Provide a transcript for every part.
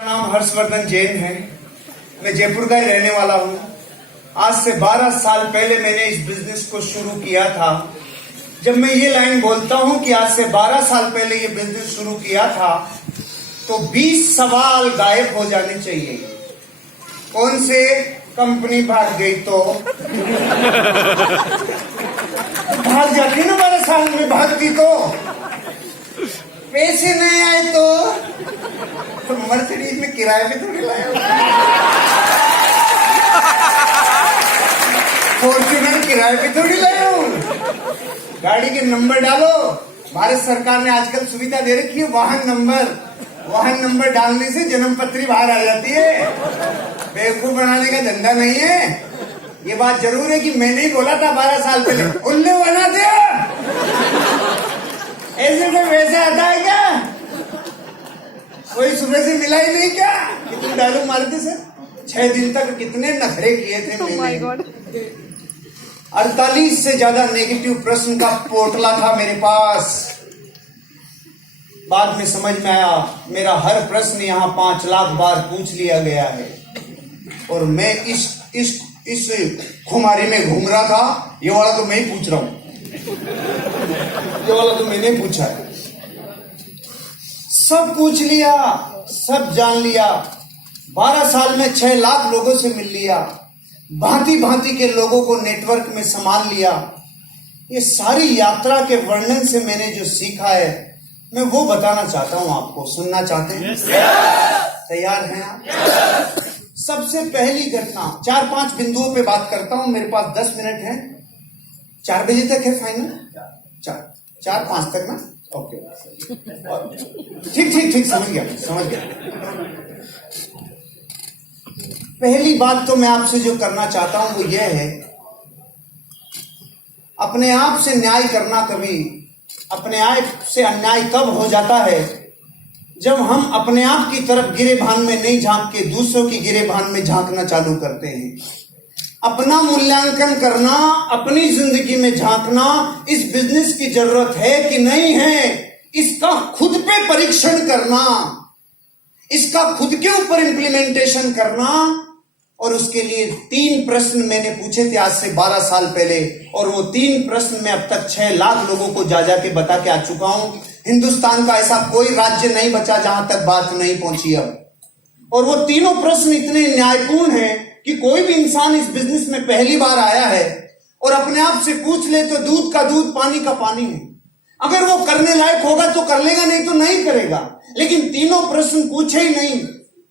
मेरा नाम हर्षवर्धन जैन है। मैं जयपुर का ही रहने वाला हूँ। आज से 12 साल पहले मैंने इस बिजनेस को शुरू किया था। जब मैं ये लाइन बोलता हूँ कि आज से 12 साल पहले ये बिजनेस शुरू किया था, तो 20 सवाल गायब हो जाने चाहिए। कौन से? कंपनी भाग गई तो भाग जाती ना, 12 साल में भागती तो। पैसे नहीं आए तो मर्सिडीज में किराए पे थोड़ी लाया, फॉर्च्यूनर किराए पे थोड़ी लाया हूँ। गाड़ी के नंबर डालो। भारत सरकार ने आजकल सुविधा दे रखी है वाहन नंबर डालने से जन्म पत्री बाहर आ जाती है। बेवकूफ बनाने का धंधा नहीं है। ये बात जरूर है कि मैंने ही बोला था 12 साल पहले, उल्लू बना दिया। ऐसे में वैसे आता है क्या? कोई सुबह से मिला ही नहीं क्या? कितने डायलॉग मारते सर। 6 दिन तक कितने नखरे किए थे मैंने। 48 से ज्यादा नेगेटिव प्रश्न का पोटला था मेरे पास। बाद में समझ में आया मेरा हर प्रश्न यहाँ 5 लाख बार पूछ लिया गया है, और मैं इस खुमारी में घूम रहा था। ये वाला तो मैं ही पूछ रहा हूँ, ये वाला तो मैंने पूछा है। सब पूछ लिया, सब जान लिया। 12 साल में 6 लाख लोगों से मिल लिया, भांति भांति के लोगों को नेटवर्क में संभाल लिया। ये सारी यात्रा के वर्णन से मैंने जो सीखा है, मैं वो बताना चाहता हूं आपको। सुनना चाहते हैं? तैयार हैं आप? सबसे पहली घटना 4-5 बिंदुओं पे बात करता हूं। मेरे पास 10 मिनट है। 4 बजे तक है फाइनल? 4-5 तक ना? ओके, ठीक, समझ गया। पहली बात तो मैं आपसे जो करना चाहता हूं वो ये है, अपने आप से न्याय करना कभी, अपने आप से अन्याय कब हो जाता है, जब हम अपने आप की तरफ गिरेबान में नहीं झांक के दूसरों की गिरेबान में झांकना चालू करते हैं। अपना मूल्यांकन करना, अपनी जिंदगी में झांकना, इस बिजनेस की जरूरत है कि नहीं है, इसका खुद पे परीक्षण करना, इसका खुद के ऊपर इंप्लीमेंटेशन करना। और उसके लिए 3 प्रश्न मैंने पूछे थे आज से 12 साल पहले, और वो 3 प्रश्न में अब तक 6 लाख लोगों को जा के बता के आ चुका हूं। हिंदुस्तान का ऐसा कोई राज्य नहीं बचा जहां तक बात नहीं पहुंची अब। और वो तीनों प्रश्न इतने न्यायपूर्ण हैं कि कोई भी इंसान इस बिजनेस में पहली बार आया है और अपने आप से पूछ ले तो दूध का दूध, पानी का पानी है। अगर वो करने लायक होगा तो कर लेगा, नहीं तो नहीं करेगा। लेकिन तीनों प्रश्न पूछे ही नहीं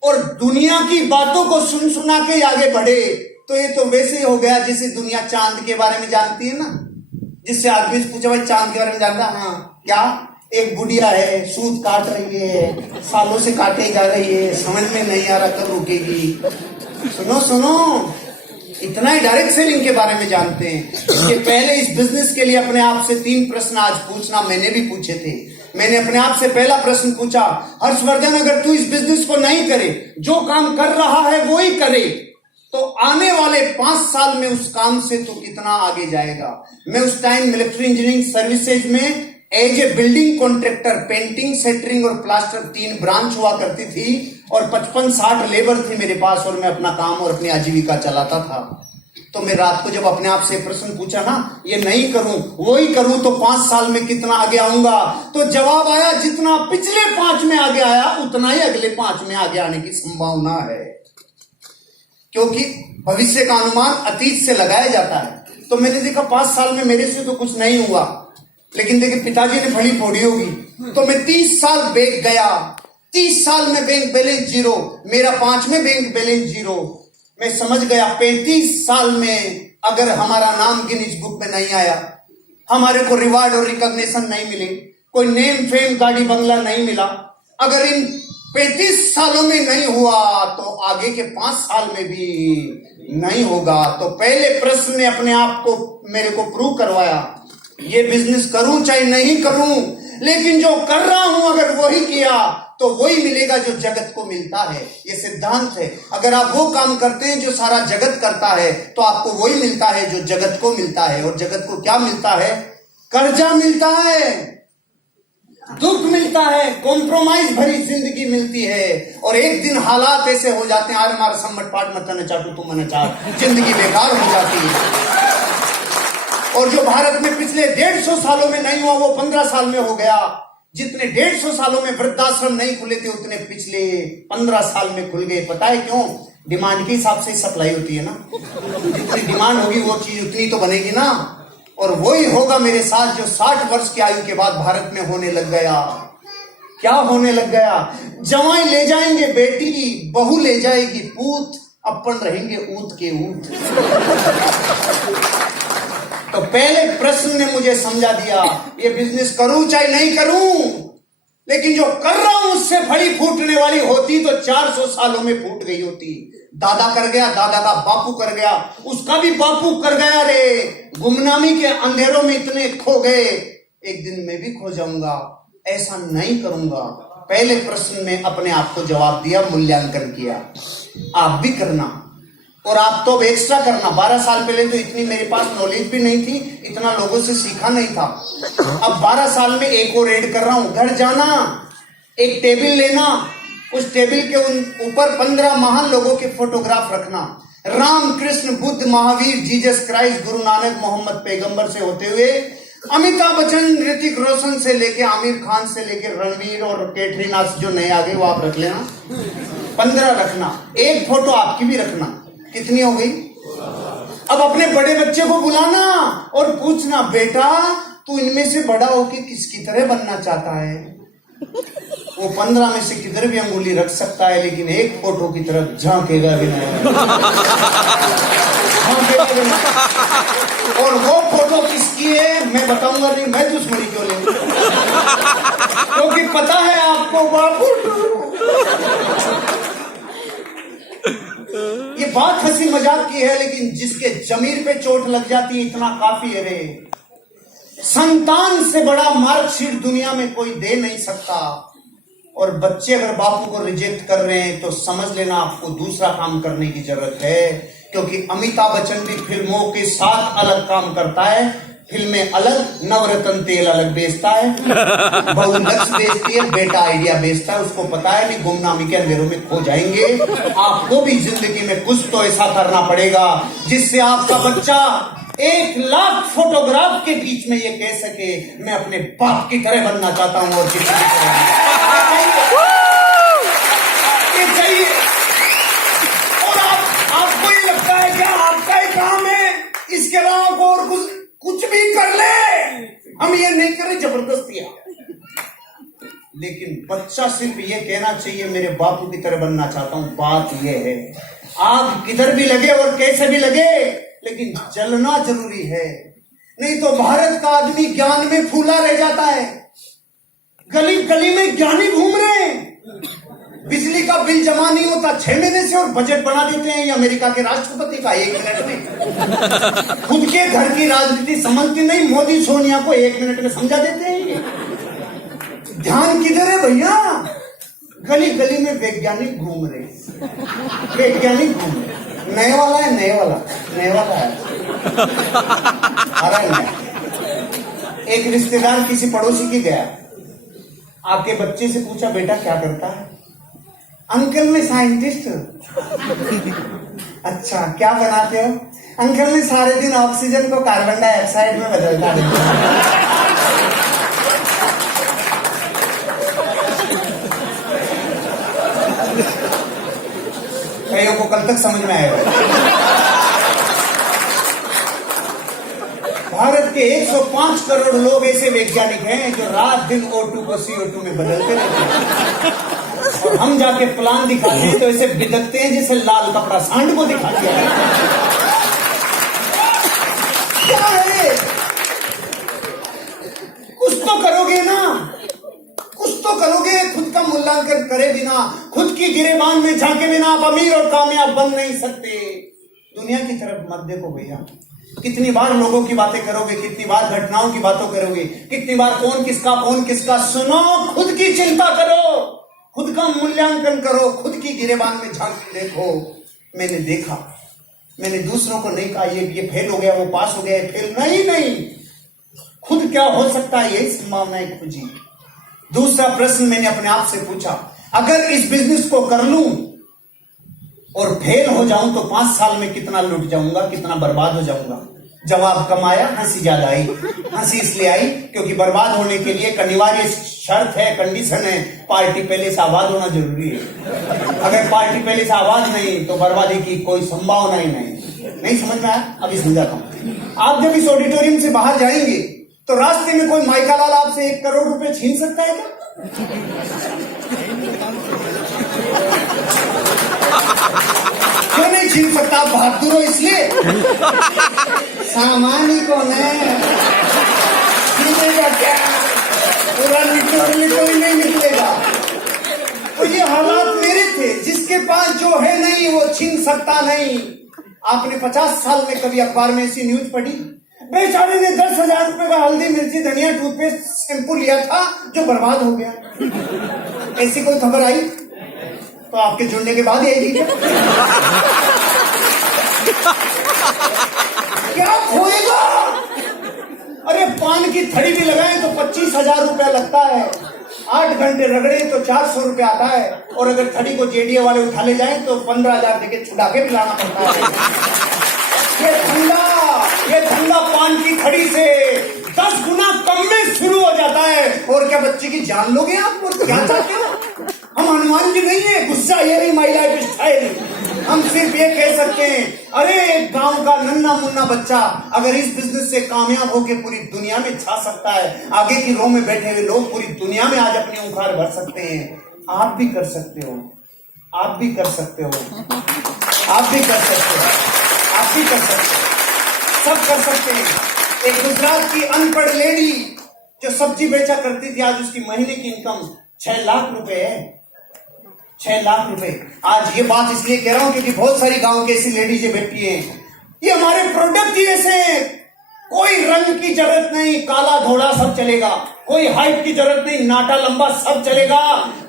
और दुनिया की बातों को सुना के आगे बढ़े, तो ये तो वैसे ही हो गया जैसे दुनिया चांद के बारे में जानती है ना। जिससे आदमी से पूछा, भाई चांद के बारे में जानता? हाँ, क्या? एक बुढ़िया है, सूत काट रही है, सालों से काटे जा रही है, समझ में नहीं आ रहा कब रुकेगी। सुनो, इतना ही डायरेक्ट सेलिंग के बारे में जानते हैं। इसके पहले इस बिजनेस के लिए अपने आप से 3 प्रश्न आज पूछना मैंने भी पूछे थे। मैंने अपने आप से पहला प्रश्न पूछा, हर्षवर्धन अगर तू इस बिजनेस को नहीं करे, जो काम कर रहा है वो ही करे, तो आने वाले 5 साल में उस काम से तू कितना आगे जाएगा? मैं उस टाइम मिलिट्री इंजीनियरिंग सर्विसेज में as a building contractor, painting, centring और प्लास्टर 3 ब्रांच हुआ करती थी, और 55-60 लेबर थे मेरे पास, और मैं अपना काम और अपनी आजीविका चलाता था। तो मैं रात को जब अपने आप से प्रश्न पूछा ना, ये नहीं करूं वो ही करूं तो 5 साल में कितना आगे आऊंगा, तो जवाब आया जितना पिछले 5 में आगे आया उतना ही अगले 5 में आगे आने की संभावना है। क्योंकि भविष्य का अनुमान अतीत से लगाया जाता है। तो मैंने देखा 5 साल में मेरे से तो कुछ नहीं हुआ, लेकिन देखिए पिताजी ने फली फोड़ी होगी। तो मैं 30 साल बैंक गया, 30 साल में बैंक बैलेंस 0, मेरा 5 में बैंक बैलेंस 0। मैं समझ गया 35 साल में अगर हमारा नाम गिनीज बुक में नहीं आया, हमारे को रिवार्ड और रिकॉग्निशन नहीं मिले, कोई नेम फेम गाड़ी बंगला नहीं मिला, अगर इन 35 सालों में नहीं हुआ तो आगे के 5 साल में भी नहीं होगा। तो पहले प्रश्न ने अपने आप को मेरे को प्रूव करवाया, ये बिजनेस करूं चाहे नहीं करूं, लेकिन जो कर रहा हूं अगर वही किया तो वही मिलेगा जो जगत को मिलता है। ये सिद्धांत है। अगर आप वो काम करते हैं जो सारा जगत करता है तो आपको वही मिलता है जो जगत को मिलता है। और जगत को क्या मिलता है? कर्जा मिलता है। दुख मिलता है, कॉम्प्रोमाइज भरी जिंदगी मिलती है, और एक दिन हालात ऐसे हो जाते हैं, आर मार सम्मट पाट मत न चाटू तुम न चाट, जिंदगी बेकार हो जाती है। और जो भारत में पिछले 150 सालों में नहीं हुआ वो 15 साल में हो गया। जितने 150 सालों में वृद्धाश्रम नहीं खुले थे उतने पिछले 15 साल में खुल गए। पता है क्यों? डिमांड के हिसाब से सप्लाई होती है ना, जितनी डिमांड होगी वो चीज उतनी तो बनेगी ना। और वही होगा मेरे साथ जो 60 वर्ष की आयु के बाद भारत में होने लग गया। क्या होने लग गया? जवाई ले जाएंगे बेटी, बहू ले जाएगी पूत, अपन रहेंगे ऊत के ऊत। तो पहले प्रश्न ने मुझे समझा दिया, ये बिजनेस करूं चाहे नहीं करूं, लेकिन जो कर रहा हूं उससे फड़ी फूटने वाली होती तो 400 सालों में फूट गई होती। दादा कर गया, दादा का बापू कर गया, उसका भी बापू कर गया रे। गुमनामी के अंधेरों में इतने खो गए, एक दिन मैं भी खो जाऊंगा, ऐसा नहीं करूंगा। पहले प्रश्न में अपने आप को जवाब दिया, मूल्यांकन किया। आप भी करना, और आप तो अब एक्स्ट्रा करना। 12 साल पहले तो इतनी मेरे पास नॉलेज भी नहीं थी, इतना लोगों से सीखा नहीं था। अब 12 साल में एक और ऐड कर रहा हूं। घर जाना, एक टेबल लेना, उस टेबल के ऊपर 15 महान लोगों के फोटोग्राफ रखना। राम, कृष्ण, बुद्ध, महावीर, जीसस क्राइस्ट, गुरु नानक, मोहम्मद पैगंबर से होते हुए अमिताभ बच्चन, ऋतिक रोशन से लेके आमिर खान से लेके रणवीर और कैटरीना जो नए आ गए वो आप रख लेना। 15 रखना, एक फोटो आपकी भी रखना। कितनी हो गई? अब अपने बड़े बच्चे को बुलाना और पूछना, बेटा तू इनमें से बड़ा होके किसकी तरह बनना चाहता है? वो 15 में से किधर भी अंगुली रख सकता है, लेकिन एक फोटो की तरफ झांकेगा भी नहीं। और वो फोटो किसकी है मैं बताऊंगा नहीं, मैं दुश्मनी क्यों ले, क्योंकि पता है आपको बापू। ये बात हंसी मजाक की है, लेकिन जिसके जमीर पे चोट लग जाती है इतना काफी है रे। संतान से बड़ा मार्कशीट दुनिया में कोई दे नहीं सकता। और बच्चे अगर बापू को रिजेक्ट कर रहे हैं तो समझ लेना आपको दूसरा काम करने की जरूरत है, क्योंकि अमिताभ बच्चन भी फिल्मों के साथ अलग काम करता है। फिल्में अलग, नवरत्न तेल अलग बेचता है, बहू लक्स बेचती है, बेटा आइडिया बेचता है। उसको पता है कि गुमनामी के अंधेरों में खो जाएंगे। आपको भी जिंदगी में कुछ तो ऐसा करना पड़ेगा जिससे आपका बच्चा 1 लाख फोटोग्राफ के बीच में ये कह सके, मैं अपने बाप की तरह बनना चाहता हूं और किसी की तरह ये चाहिए। और आपको ये लगता है क्या आपका ही काम है, इसके अलावा और कुछ भी कर ले, हम ये नहीं करें जबरदस्तियां। लेकिन बच्चा सिर्फ ये कहना चाहिए, मेरे बापू की तरह बनना चाहता हूं। बात ये है, आग किधर भी लगे और कैसे भी लगे, लेकिन जलना जरूरी है। नहीं तो भारत का आदमी ज्ञान में फूला रह जाता है। गली गली में ज्ञानी घूम रहे हैं, बिजली का बिल जमा नहीं होता 6 महीने से और बजट बना देते हैं ये अमेरिका के राष्ट्रपति का 1 मिनट में। खुद के घर की राजनीति समझती नहीं, मोदी सोनिया को 1 मिनट में समझा देते हैं। ध्यान किधर है भैया? गली गली में वैज्ञानिक घूम रहे हैं, वैज्ञानिक घूम रहे। नए वाला है, नए वाला है, आ रहा है नया। एक रिश्तेदार किसी पड़ोसी के गया, आपके बच्चे से पूछा, बेटा क्या करता है? अंकल मैं साइंटिस्ट हूं। अच्छा क्या बनाते हो? अंकल मैं सारे दिन ऑक्सीजन को कार्बन डाइऑक्साइड में बदलता रहता हूं। कईयों को कल तक समझ में आएगा। भारत के 105 करोड़ लोग ऐसे वैज्ञानिक हैं जो रात दिन O2 को CO2 में बदलते रहते हैं, और हम जाके प्लान दिखाते हैं तो ऐसे बिदकते हैं जैसे लाल कपड़ा सांड को दिखा दिया है। क्या है? कुछ तो करोगे ना, कुछ तो करोगे। खुद का मूल्यांकन करे बिना, खुद की गिरेबान में झांके बिना आप अमीर और कामयाब बन नहीं सकते। दुनिया की तरफ मत देखो भैया। कितनी बार लोगों की बातें करोगे, कितनी बार घटनाओं की बातों करोगे, कितनी बार कौन किसका। सुनो, खुद की चिंता करो, खुद का मूल्यांकन करो, खुद की गिरेबान में झांक के देखो। मैंने देखा, मैंने दूसरों को नहीं कहा ये फेल हो गया, वो पास हो गया, फेल नहीं। खुद क्या हो सकता है यही संभावनाएं खोजी। दूसरा प्रश्न मैंने अपने आप से पूछा, अगर इस बिजनेस को कर लूं और फेल हो जाऊं तो 5 साल में कितना लुट जाऊंगा, कितना बर्बाद हो जाऊंगा। जवाब कम आया, हंसी ज्यादा आई। हंसी इसलिए आई क्योंकि बर्बाद होने के लिए एक अनिवार्य शर्त है, कंडीशन है, पार्टी पहले से आबाद होना जरूरी है। अगर पार्टी पहले से आबाद नहीं तो बर्बादी की कोई संभावना ही नहीं समझ में आया? अभी समझाता हूं। आप जब इस ऑडिटोरियम से बाहर जाएंगे तो रास्ते में कोई माइका लाल आपसे 1 करोड़ रुपए छीन सकता है क्या? क्यों नहीं छीन सकता? आप बहादुर हो इसलिए। सामान ही कौन है, छीनेगा क्या? पूरा कोई नहीं निकलेगा। तो ये हालात मेरे थे, जिसके पास जो है नहीं वो छीन सकता नहीं। आपने 50 साल में कभी अखबार में ऐसी न्यूज पढ़ी? बेचारे ने 10,000 रुपए का हल्दी मिर्ची धनिया टूथपेस्ट शैम्पू लिया था जो बर्बाद हो गया। ऐसी कोई खबर आई? तो आपके जुड़ने के बाद ही आएगी क्या खोएगा? अरे पान की थड़ी भी लगाएं तो 25,000 रुपया लगता है। 8 घंटे रगड़े तो 400 रुपया आता है, और अगर थड़ी को जेडीए वाले उठा ले जाएं तो 15,000 देके छुड़ा के पिलाना पड़ता है। ये धंधा पान की थड़ी से 10 गुना कम में शुरू हो जाता है। और क्या बच्चे की जान लोगे आप? और क्या चाहते हो? हम हनुमान जी नहीं है, गुस्सा ये नहीं माई लाइफ स्टाइल। हम सिर्फ ये कह सकते हैं, अरे एक गांव का नन्ना मुन्ना बच्चा अगर इस बिजनेस से कामयाब होकर पूरी दुनिया में छा सकता है, आगे की रो में बैठे हुए लोग पूरी दुनिया में आज अपनी उखाड़ भर सकते हैं। आप भी कर सकते हो, आप भी कर सकते हो, आप भी कर सकते हो, आप भी कर सकते हो, सब कर सकते हैं। एक गुजरात की अनपढ़ लेडी जो सब्जी बेचा करती थी, आज उसकी महीने की इनकम 6 लाख रुपए है। 6 लाख रुपए। आज ये बात इसलिए कह रहा हूं क्योंकि बहुत सारी गांव की ऐसी लेडीजें बैठी हैं। ये हमारे प्रोडक्ट ही ऐसे हैं, कोई रंग की जरूरत नहीं, काला धोला सब चलेगा। कोई हाइट की जरूरत नहीं, नाटा लंबा सब चलेगा।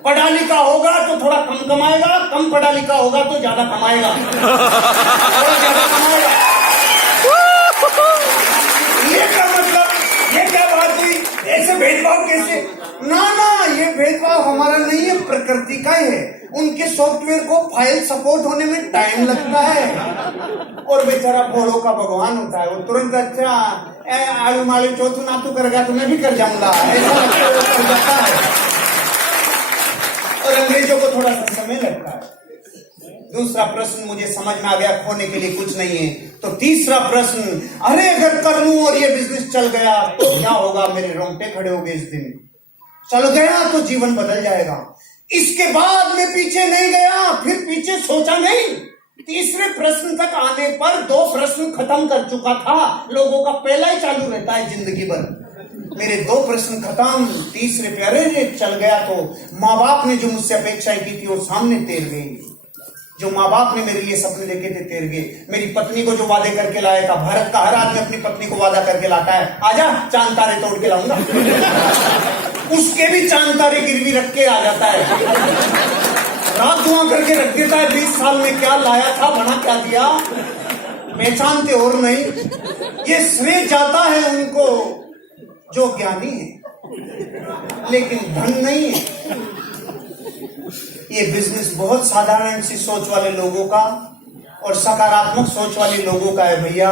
पढ़ा लिखा होगा तो थोड़ा कम कमाएगा, कम पढ़ा लिखा होगा तो ज्यादा कमाएगा, थोड़ा ज्यादा कमाएगा। ये क्या मतलब? ये क्या बात हुई? ऐसे भेदभाव कैसे? ना ये भेदभाव हमारा नहीं है, प्रकृति का ही है। उनके सॉफ्टवेयर को फाइल सपोर्ट होने में टाइम लगता है, और बेचारा भोड़ों का भगवान होता है। वो तुरंत अच्छा आलू मालू चौथू नातू करेगा तो मैं भी कर जाऊंगा, ऐसा कर जाता है। और अंग्रेजों को थोड़ा सा समय लगता है। दूसरा प्रश्न मुझे समझ में आ गया, खोने के लिए कुछ नहीं है। तो तीसरा प्रश्न, अरे अगर कर लूं और ये बिजनेस चल गया तो क्या होगा? मेरे रोंगटे खड़े हो गए इस दिन। चल गया तो जीवन बदल जाएगा। इसके बाद मैं पीछे नहीं गया, फिर पीछे सोचा नहीं। तीसरे प्रश्न तक आने पर 2 प्रश्न खत्म कर चुका था। लोगों का पहला ही चालू रहता है जिंदगी भर। मेरे 2 प्रश्न खत्म, तीसरे पे अरे चल गया तो माँ बाप ने जो मुझसे अपेक्षाएं की थी वो सामने तैर गई। जो माँ बाप ने मेरे लिए सपने देखे थे तैर गए। मेरी पत्नी को जो वादे करके लाया था, भारत का हर आदमी अपनी पत्नी को वादा करके लाता है, आजा चांद तारे तोड़ के लाऊंगा, उसके भी चांद तारे गिरवी रख के आ जाता है। रात दुआ करके रख देता है। 20 साल में क्या लाया था, बना क्या दिया, पहचानते और नहीं। ये श्रेय जाता है उनको जो ज्ञानी है, लेकिन धन नहीं है। ये बिजनेस बहुत साधारण सी सोच वाले लोगों का और सकारात्मक सोच वाले लोगों का है भैया।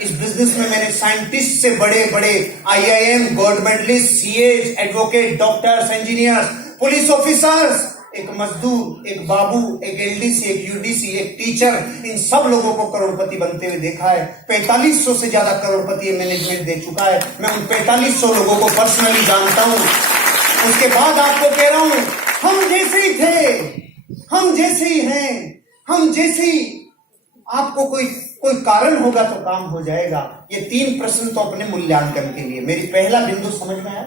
इस बिजनेस में मैंने साइंटिस्ट से बड़े बड़े IIM, gold medalist, CAs, advocate, doctors, engineers, police officers, एक मजदूर, एक बाबू, एक LDC, एक UDC, एक टीचर, इन सब लोगों को करोड़पति बनते हुए देखा है। 4500 से ज्यादा करोड़पति मैनेजमेंट दे चुका है। मैं उन 4500 लोगों को पर्सनली जानता हूं। उसके बाद आपको कह रहा हूं, हम जैसे ही थे, हम जैसे ही हैं, हम जैसे ही। आपको कोई कारण होगा तो काम हो जाएगा। ये 3 प्रश्न तो अपने मूल्यांकन के लिए। मेरी पहला बिंदु समझ में आया।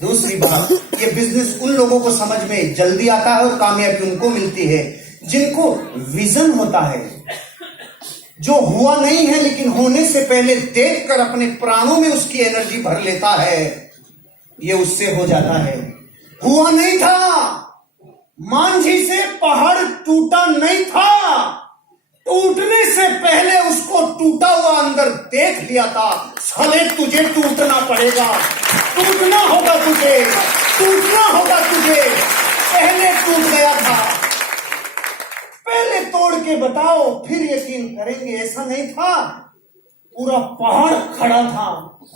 दूसरी बात, ये बिजनेस उन लोगों को समझ में जल्दी आता है और कामयाबी उनको मिलती है जिनको विजन होता है, जो हुआ नहीं है लेकिन होने से पहले देखकर अपने प्राणों में उसकी एनर्जी भर लेता है। ये उससे हो जाता है। हुआ नहीं था, मांझी से पहाड़ टूटा नहीं था, टूटने से पहले उसको टूटा हुआ अंदर देख लिया था। साले तुझे टूटना पड़ेगा, टूटना होगा तुझे। टूटना होगा तुझे, पहले टूट गया था। पहले तोड़ के बताओ फिर यकीन करेंगे। ऐसा नहीं था, पूरा पहाड़ खड़ा था,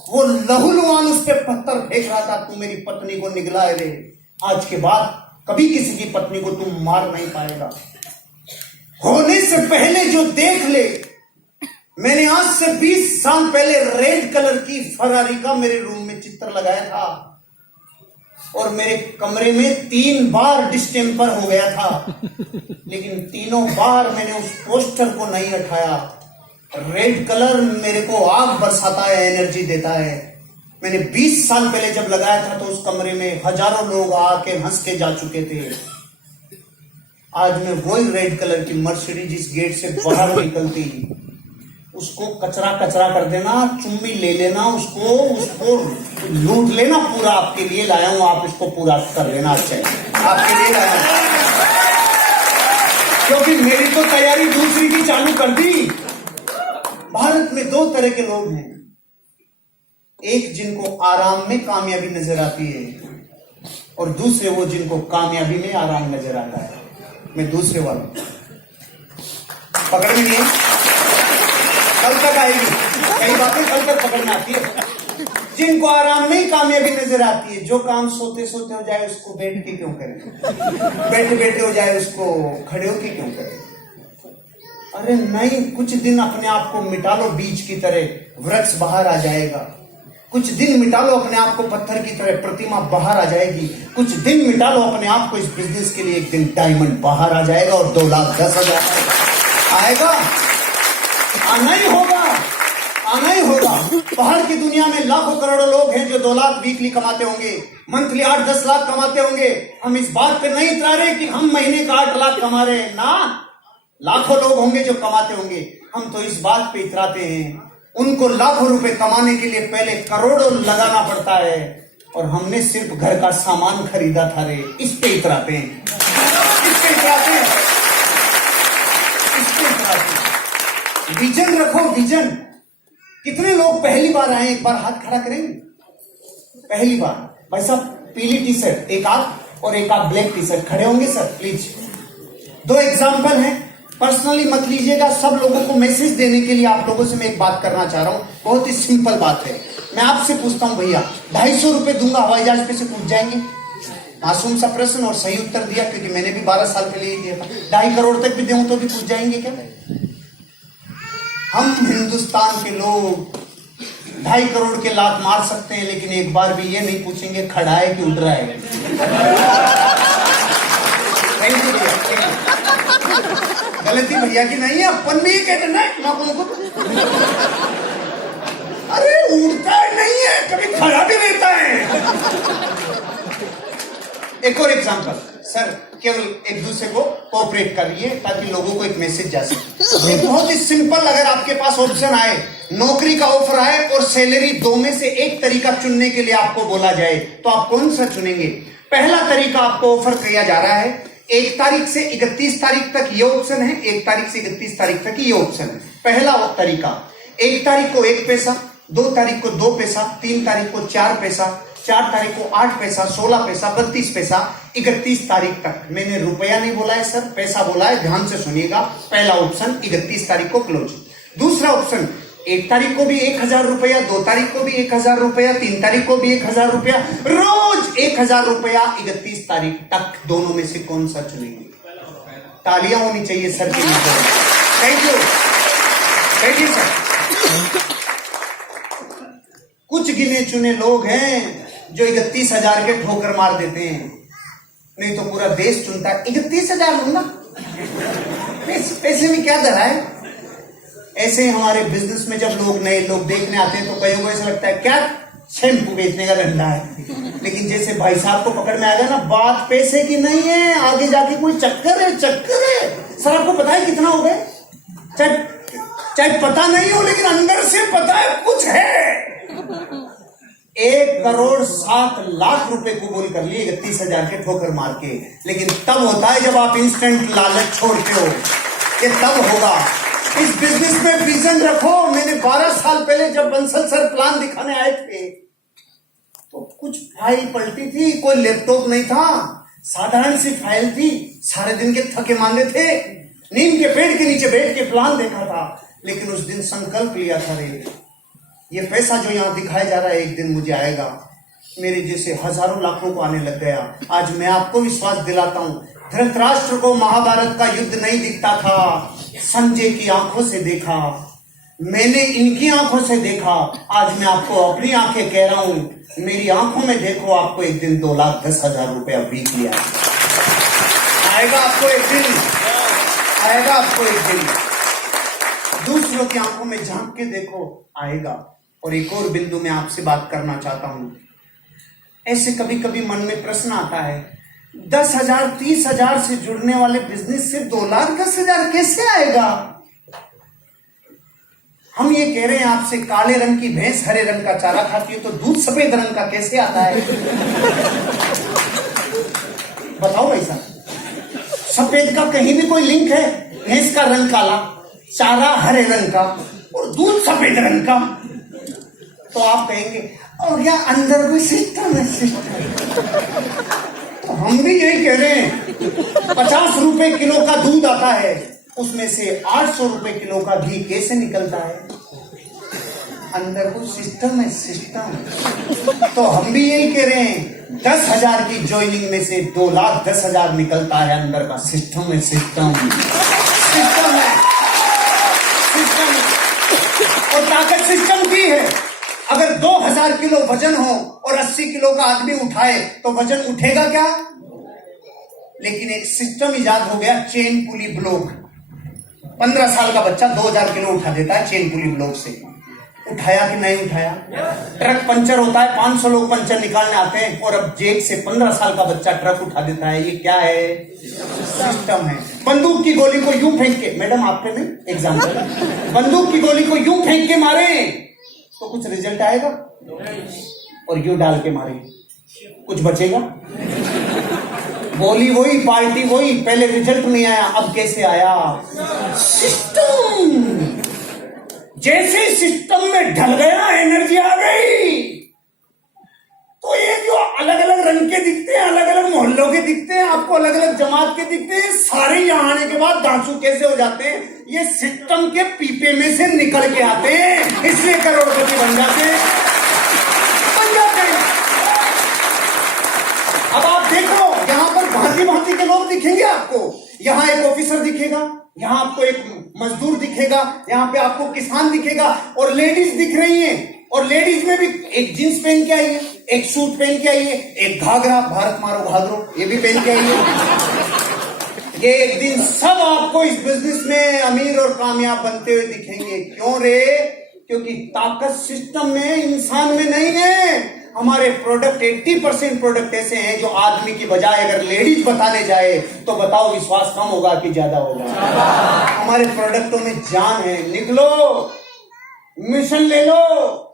वो लहूलुहान उस पे पत्थर फेंक रहा था, तू मेरी पत्नी को निगला रे। आज के बाद कभी किसी की पत्नी को तुम मार नहीं पाएगा। होने से पहले जो देख ले। मैंने आज से 20 साल पहले रेड कलर की फरारी का मेरे रूम में चित्र लगाया था और मेरे कमरे में 3 बार डिस्टेम्पर हो गया था, लेकिन तीनों बार मैंने उस पोस्टर को नहीं हटाया। रेड कलर मेरे को आग बरसाता है, एनर्जी देता है। मैंने 20 साल पहले जब लगाया था तो उस कमरे में हजारों लोग आके हंस के जा चुके थे। आज मैं वही रेड कलर की मर्सिडीज जिस गेट से बाहर निकलती, उसको कचरा कचरा कर देना, चुम्मी ले लेना, उसको लूट लेना पूरा। आपके लिए लाया हूं, आप इसको पूरा कर लेना। अच्छा आपके लिए लाया हूं, क्योंकि मेरी तो तैयारी दूसरी की चालू कर दी। भारत में 2 तरह के लोग हैं, एक जिनको आराम में कामयाबी नजर आती है और दूसरे वो जिनको कामयाबी में आराम नजर आता है। मैं दूसरे वाला पकड़ में नहीं है, कल तक आएगी, कई बातें कल तक पकड़ में आती है। जिनको आराम में कामयाबी नजर आती है, जो काम सोते सोते हो जाए उसको बैठ के क्यों करें, बैठे बैठे हो जाए उसको खड़े होके क्यों करें। अरे नहीं, कुछ दिन अपने आप को मिटा लो, बीज की तरह वृक्ष बाहर आ जाएगा। कुछ दिन मिटा लो अपने आप को, पत्थर की तरह प्रतिमा बाहर आ जाएगी। कुछ दिन मिटा लो अपने आप को, इस बिजनेस के लिए एक दिन डायमंड बाहर आ जाएगा और 2,10,000 आएगा। आना ही होगा, आना ही होगा। बाहर की दुनिया में लाखों करोड़ों लोग हैं जो 2 लाख वीकली कमाते होंगे, मंथली 8-10 लाख कमाते होंगे। हम इस बात पे नहीं इतरा रहे कि हम महीने का 8 लाख कमा रहे हैं ना। लाखों लोग होंगे जो कमाते होंगे, हम तो इस बात पे इतराते हैं उनको लाखों रुपए कमाने के लिए पहले करोड़ों लगाना पड़ता है और हमने सिर्फ घर का सामान खरीदा था रे। इस पे इतराते हैं, इस पे इतराते हैं, इस पे इतराते हैं। विजन रखो, विजन। कितने लोग पहली बार आए, एक बार हाथ खड़ा करेंगे। पहली बार भाई साहब, पीली टी शर्ट एक आप और एक आप ब्लैक टी शर्ट, खड़े होंगे सर प्लीज। 2 एग्जाम्पल हैं, पर्सनली मत लीजिएगा। सब लोगों को मैसेज देने के लिए आप लोगों से मैं एक बात करना चाह रहा हूं, बहुत ही सिंपल बात है। मैं आपसे पूछता हूं भैया, 250 रुपए दूंगा, हवाई जहाज पे से कूद जाएंगे? मासूम सा प्रश्न और सही उत्तर दिया, क्योंकि मैंने भी 12 साल पहले ही दिया था। 2.5 करोड़ तक भी दूं तो भी कूद जाएंगे क्या? हम हिंदुस्तान के लोग 2.5 करोड़ के लात मार सकते हैं, लेकिन एक बार भी ये नहीं पूछेंगे खड़ा है कि उड़ रहा है। गलती भैया की नहीं है, अपन भी ये कहते ना अरे उड़ता नहीं है, कभी खड़ा भी रहता है। एक और एग्जांपल सर, केवल एक दूसरे को कोऑपरेट करिए ताकि लोगों को एक मैसेज जा सके। एक बहुत ही सिंपल, अगर आपके पास ऑप्शन आए, नौकरी का ऑफर आए और सैलरी, 2 में से एक तरीका चुनने के लिए आपको बोला जाए, तो आप कौन सा चुनेंगे? पहला तरीका आपको ऑफर किया जा रहा है, 1 तारीख से 31 तारीख तक ये ऑप्शन है, 1 तारीख से 31 तारीख तक ये ऑप्शन है। पहला तरीका, 1 तारीख को 1 पैसा, 2 तारीख को 2 पैसा, 3 तारीख को 4 पैसा, 4 तारीख को 8 पैसा, 16 पैसा, 32 पैसा, 31 तारीख तक। मैंने रुपया नहीं बोला है सर, पैसा बोला है, ध्यान से सुनिएगा। पहला ऑप्शन 31 तारीख को क्लोज। दूसरा ऑप्शन, 1 तारीख को भी 1,000 रुपया, 2 तारीख को भी 1,000 रुपया, 3 तारीख को भी 1,000 रुपया, रोज 1,000 रुपया 31 तारीख तक। दोनों में से कौन सा चुनेंगे? तालियां होनी चाहिए सर के लिए। Thank you, thank you sir. कुछ गिने चुने लोग हैं जो 31,000 के ठोकर मार देते हैं, नहीं तो पूरा देश चुनता है 31,000 लूंगा, पैसे में क्या डरा है। ऐसे हमारे बिजनेस में जब लोग, नए लोग देखने आते हैं तो कईयों को ऐसा लगता है क्या शैम्पू बेचने का धंधा है, लेकिन जैसे भाई साहब को पकड़ में आ गया ना, बात पैसे की नहीं है, आगे जाके कोई चक्कर है, चक्कर है। सर आपको पता है कितना हो गए? चाहे पता नहीं हो, लेकिन अंदर से पता है कुछ है। 1,07,00,000 रुपए को बोल कर लिए 31,000 के ठोकर मार के। लेकिन तब होता है जब आप इंस्टेंट लालच छोड़ते हो, ये तब होगा। इस बिजनेस में विजन रखो। मैंने 12 साल पहले जब बंसल सर प्लान दिखाने आए थे तो कुछ फाइल पलटी थी, कोई लैपटॉप नहीं था, साधारण सी फाइल थी। सारे दिन के थके मांदे थे, नीम के पेड़ के नीचे बैठ के प्लान देखा था, लेकिन उस दिन संकल्प लिया था, रे ये पैसा जो यहाँ दिखाया जा रहा है एक दिन मुझे आएगा। मेरे जैसे हजारों लाखों को आने लग गया। आज मैं आपको विश्वास दिलाता हूँ, धृतराष्ट्र को महाभारत का युद्ध नहीं दिखता था, संजय की आंखों से देखा, मैंने इनकी आंखों से देखा। आज मैं आपको अपनी आंखें कह रहा हूं, मेरी आंखों में देखो, आपको एक दिन 2,10,000 रुपया वीकली आएगा, आपको एक दिन आएगा, आपको एक दिन। दूसरों की आंखों में झांक के देखो, आएगा। और एक और बिंदु में आपसे बात करना चाहता हूं। ऐसे कभी कभी मन में प्रश्न आता है, 10,000 30,000 से जुड़ने वाले बिजनेस से 2,10,000 कैसे आएगा? हम ये कह रहे हैं आपसे, काले रंग की भैंस हरे रंग का चारा खाती है, तो दूध सफेद रंग का कैसे आता है? बताओ भाई साहब, सफेद का कहीं भी कोई लिंक है? भैंस का रंग काला, चारा हरे रंग का और दूध सफेद रंग का। तो आप कहेंगे और क्या अंदर कोई सिस्टम है? सिस्टम। तो हम भी यही कह रहे हैं, 50 रुपए किलो का दूध आता है, उसमें से 800 रुपए किलो का घी कैसे निकलता है? अंदर कोई सिस्टम है, सिस्टम। तो हम भी यही कह रहे हैं, 10,000 की ज्वाइनिंग में से 2,10,000 निकलता है, अंदर का सिस्टम है, सिस्टम सिस्टम है, सिस्टम। और ताकत सिस्टम की है। अगर 2,000 किलो वजन हो और 80 किलो का आदमी उठाए तो वजन उठेगा क्या? लेकिन एक सिस्टम इजाद हो गया, चेन पुली ब्लॉक। 15 साल का बच्चा 2,000 किलो उठा देता है चेन पुली ब्लॉक से। उठाया कि नहीं उठाया? ट्रक पंचर होता है, 500 लोग पंचर निकालने आते हैं, और अब जेब से 15 साल का बच्चा ट्रक उठा देता है। ये क्या है? सिस्टम है। बंदूक की गोली को यूं फेंक के, मैडम आपने नहीं एग्जाम्पल, बंदूक की गोली को यूं फेंक के मारे तो कुछ रिजल्ट आएगा? और यूं डाल के मारे कुछ बचेगा? गोली वही, पार्टी वही, पहले रिजल्ट नहीं आया, अब कैसे आया? सिस्टम। जैसे सिस्टम में ढल गया, एनर्जी आ गई। तो ये जो अलग अलग रंग के दिखते हैं, अलग अलग मोहल्लों के दिखते हैं, आपको अलग अलग जमात के दिखते हैं, सारे यहाँ आने के बाद दांसू कैसे हो जाते हैं? ये सिस्टम के पीपे में से निकल के आते हैं, इसलिए करोड़पति बन जाते हैं। अब आप देखो, यहाँ पर भांति भांति के लोग दिखेंगे आपको। यहाँ एक ऑफिसर दिखेगा, यहाँ आपको एक मजदूर दिखेगा, यहाँ पे आपको किसान दिखेगा, और लेडीज दिख रही हैं। और लेडीज में भी एक जींस पहन के आई है, एक सूट पहन के आई है, एक घाघरा, भारत मारो घाघरो, ये भी पहन के आई है। ये एक दिन सब आपको इस बिजनेस में अमीर और कामयाब बनते हुए दिखेंगे। क्यों रे? क्योंकि ताकत सिस्टम में, इंसान में नहीं है। हमारे प्रोडक्ट 80% प्रोडक्ट ऐसे हैं जो आदमी की बजाय अगर लेडीज बताने जाए तो बताओ विश्वास कम होगा कि ज्यादा होगा? हमारे प्रोडक्टों में जान है। निकलो, मिशन ले लो।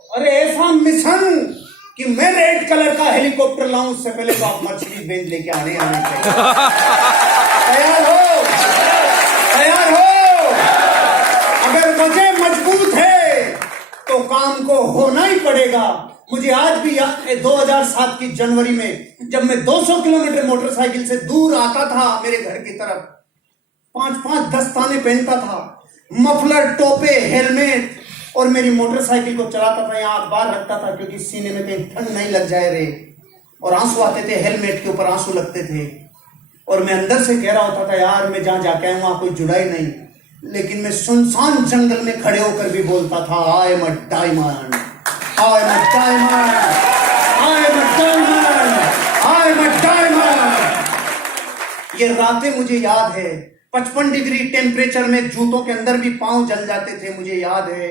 अरे ऐसा मिशन कि मैं रेड कलर का हेलीकॉप्टर लाऊं, उससे पहले तो आप मर्सिडीज बेंज लेके आने चाहिए। तैयार हो? तैयार हो? अगर वजह मजबूत है तो काम को होना ही पड़ेगा। मुझे आज भी याद है 2007 की जनवरी में, जब मैं 200 किलोमीटर मोटरसाइकिल से दूर आता था मेरे घर की तरफ, 5-5 दस्ताने पहनता था, मफलर, टोपे, हेलमेट, और मेरी मोटरसाइकिल को चलाता था, यहाँ अखबार रखता था क्योंकि सीने में कहीं ठंड नहीं लग जाए रे। और आंसू आते थे, हेलमेट के ऊपर आंसू लगते थे, और मैं अंदर से कह रहा होता था, यार मैं जहां जाके आया वहां कोई जुड़ा ही नहीं। लेकिन मैं सुनसान जंगल में खड़े होकर भी बोलता था, I am a diamond, I am a diamond, I am a diamond, I am a diamond. ये रातें मुझे याद है, 55 डिग्री टेम्परेचर में जूतों के अंदर भी पांव जल जाते थे, मुझे याद है।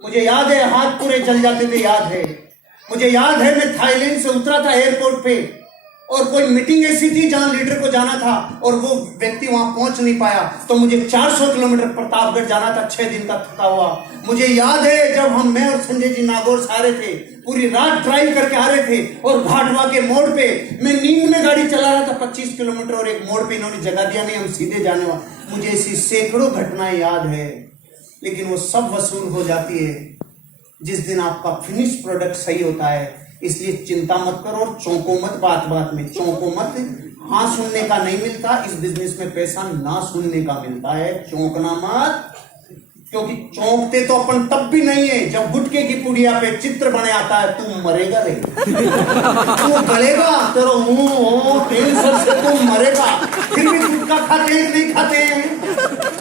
मुझे याद है हाथ पूरे जल जाते थे, याद है। मुझे याद है मैं थाईलैंड से उतरा था एयरपोर्ट पे, और कोई मीटिंग ऐसी थी जहां लीडर को जाना था और वो व्यक्ति वहां पहुंच नहीं पाया, तो मुझे 400 किलोमीटर प्रतापगढ़ जाना था, 6 दिन का थका हुआ। मुझे याद है जब मैं और संजय जी नागौर से आ रहे थे, पूरी रात ड्राइव करके आ रहे थे, और घाटवा के मोड़ पे मैं नींद में गाड़ी चला रहा था 25 किलोमीटर, और एक मोड़ पे इन्होंने जगह दिया नहीं, हम सीधे जाने वाले। मुझे ऐसी सैकड़ों घटनाएं याद है, लेकिन वो सब वसूल हो जाती है जिस दिन आपका फिनिश प्रोडक्ट सही होता है। इसलिए चिंता मत करो और चौंको मत, बात बात में चौंको मत। हाँ सुनने का नहीं मिलता इस बिजनेस में पैसा, ना सुनने का मिलता है, चौंकना मत। क्योंकि चौंकते तो अपन तब भी नहीं है जब गुटके की पुड़िया पे चित्र बने आता है, तू मरेगा रे, तू गलेगा, तेरा टेंशन से तू मरेगा। फिर भी गुटखा खाते हैं नहीं खाते हैं,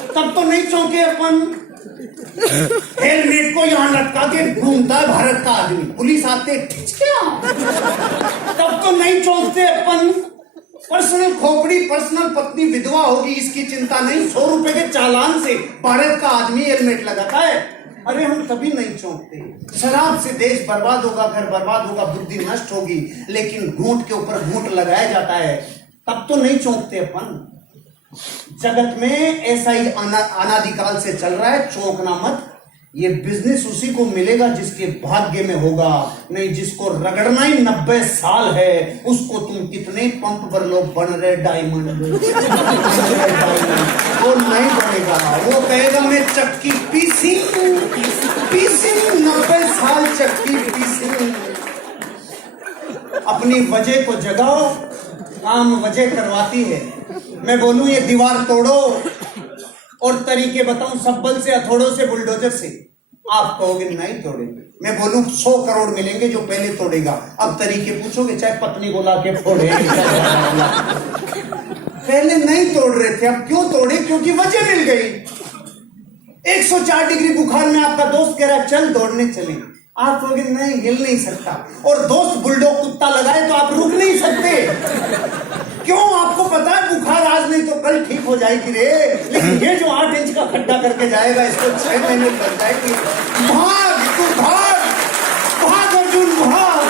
तब तो नहीं चौंके अपन। हेलमेट को यहाँ लटका के घूमता है भारत का आदमी, पुलिस आते तब तो नहीं चौंकते अपन। पर्सनल खोपड़ी, पर्सनल पत्नी विधवा होगी इसकी चिंता नहीं, 100 रुपए के चालान से भारत का आदमी हेलमेट लगाता है। अरे हम कभी नहीं चौंकते। शराब से देश बर्बाद होगा, घर बर्बाद होगा, बुद्धि नष्ट होगी, लेकिन घूंट के ऊपर घूंट लगाया जाता है, तब तो नहीं चौंकते अपन। जगत में ऐसा ही अनादिकाल से चल रहा है, चौंकना मत। ये बिजनेस उसी को मिलेगा जिसके भाग्य में होगा, नहीं जिसको रगड़ना ही 90 साल है, उसको तुम कितने पंप पर लोग बन रहे डायमंड, वो नहीं बनेगा। वो कहेगा मैं चक्की पीसी 90 साल चक्की पीसी। अपनी वजह को जगाओ, काम वजह करवाती है। मैं बोलूं ये दीवार तोड़ो और तरीके बताऊं, सब बल से, हथौड़ों से, बुलडोजर से, आप कहोगे नहीं तोड़ेंगे। मैं बोलूं 100 करोड़ मिलेंगे जो पहले तोड़ेगा। अब तरीके पूछोगे, चाहे पत्नी को ला के फोड़े, पहले नहीं तोड़ रहे थे, अब क्यों तोड़े? क्योंकि वजह मिल गई। 104 डिग्री बुखार में आपका दोस्त कह रहा है चल दौड़ने चले, आप कहोगे नहीं, हिल नहीं सकता, और दोस्त बुलडॉग कुत्ता लगाए तो आप रुक नहीं सकते। क्यों? आपको पता है बुखार आज नहीं तो कल ठीक हो जाएगी रे, लेकिन ये जो 8 इंच का खड्डा करके जाएगा इसको 6 महीने लग जाएगी। भाग तू भाग, भाग अर्जुन भाग।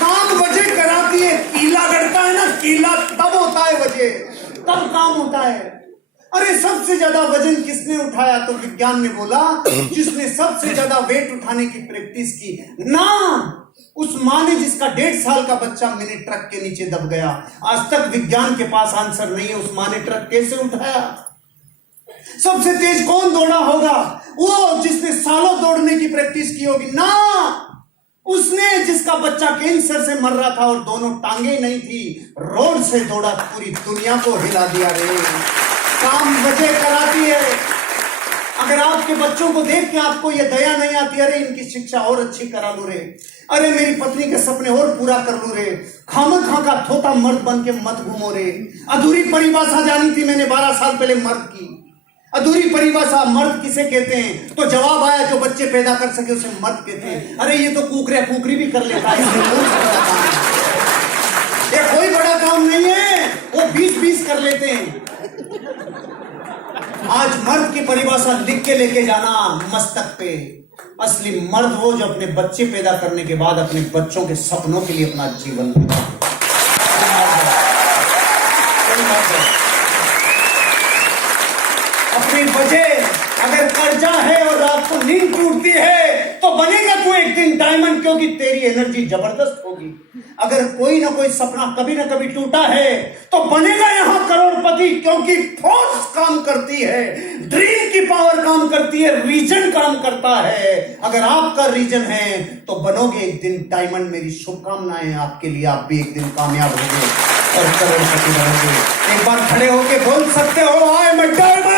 काम वजह कराती है, कीला गढ़ता है ना, कीला तब होता है वजह, तब काम होता है। अरे सबसे ज्यादा वजन किसने उठाया? तो विज्ञान ने बोला जिसने सबसे ज्यादा वेट उठाने की प्रैक्टिस की ना, उस माँ ने जिसका 1.5 साल का बच्चा मिनी ट्रक के नीचे दब गया। आज तक विज्ञान के पास आंसर नहीं है, उस माँ ने ट्रक कैसे उठाया। सबसे तेज कौन दौड़ा होगा? वो जिसने सालों दौड़ने की प्रैक्टिस की होगी ना, उसने जिसका बच्चा कैंसर से मर रहा था और दोनों टांगे नहीं थी, रोड से दौड़ा, पूरी दुनिया को हिला दिया रे। काम वजह कराती है। अगर आपके बच्चों को देख के आपको ये दया नहीं आती, अरे इनकी शिक्षा और अच्छी करा लू रे, अरे मेरी पत्नी के सपने और पूरा कर लू रे, खामखा का थोता मर्द बन के मत घूमो रे। अधूरी परिभाषा जानी थी मैंने 12 साल पहले मर्द की। अधूरी परिभाषा मर्द किसे कहते हैं? तो जवाब आया जो बच्चे पैदा कर सके उसे मर्द कहते हैं। अरे ये तो कुकरी भी कर लेता है, ये कोई बड़ा काम नहीं है, वो 20-20 कर लेते हैं। आज मर्द की परिभाषा लिख के लेके जाना मस्तक पे। असली मर्द वो जो अपने बच्चे पैदा करने के बाद अपने बच्चों के सपनों के लिए अपना जीवन देता। अपनी वजह अगर कर्जा है और रात को नींद टूटती है तो बनेगा तू एक दिन डायमंड, क्योंकि तेरी एनर्जी जबरदस्त होगी। अगर कोई ना कोई सपना कभी ना कभी टूटा है तो बनेगा यहां करोड़पति, क्योंकि फोर्स काम करती है, ड्रीम की पावर काम करती है, रीजन काम करता है। अगर आपका रीजन है तो बनोगे एक दिन डायमंड। मेरी शुभकामनाएं आपके लिए, आप भी एक दिन कामयाब होंगे और करोड़पति बनोगे। एक बार खड़े होके बोल सकते हो आई एम अ डायमंड।